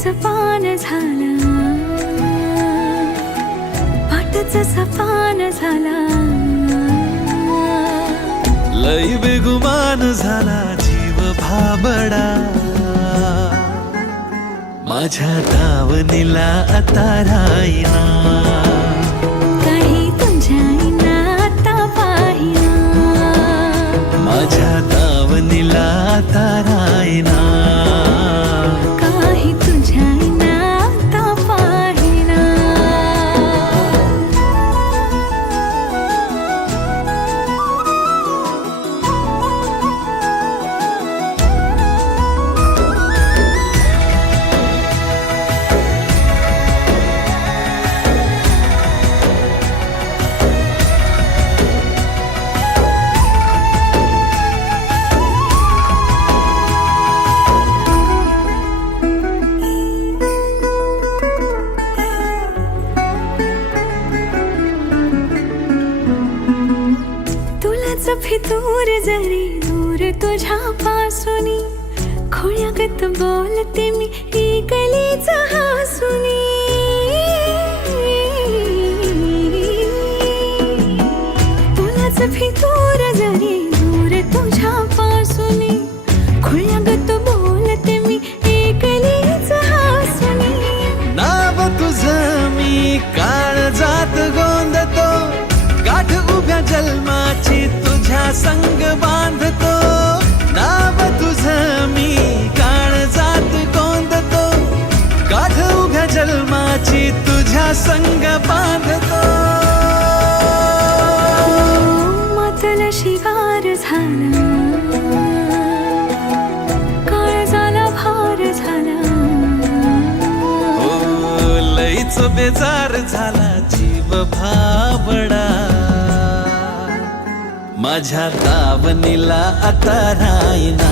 तुळशीचं पान झाला, पाटाचं सपान झाला, लई बेगुमान झाला जीव भाबडा, माझ्या दावणीला आता राहीना, काही तुझ्या आईना आता पाहिना, माझ्या दावणीला आता राहीना, काही तुझ्या आईना आता पाहिना. तुलाच फितूर जरी दूर तुझ्या पासूनी, खोळ्यागत बोलते मी ही गलीच हासुनी. तुलाच फितूर जरी दूर तुझ्या पासूनी, खोळ्यागत बोलते मी ही गलीच हासुनी. नाव तुझं मी काळजात गोंधतो, गाठ उभ्या जन्माची तुझ्या संग बांधतो. नाव तुझं मी काळजात गोंधतो, गाठ उभ्या जन्माची तुझ्या संग बांधतो. मातल शिगार झाला, काळजाला भार झाला, हो लईच बेजार झाला जीव भाबडा, माझ्या दावणीला आता राहीना.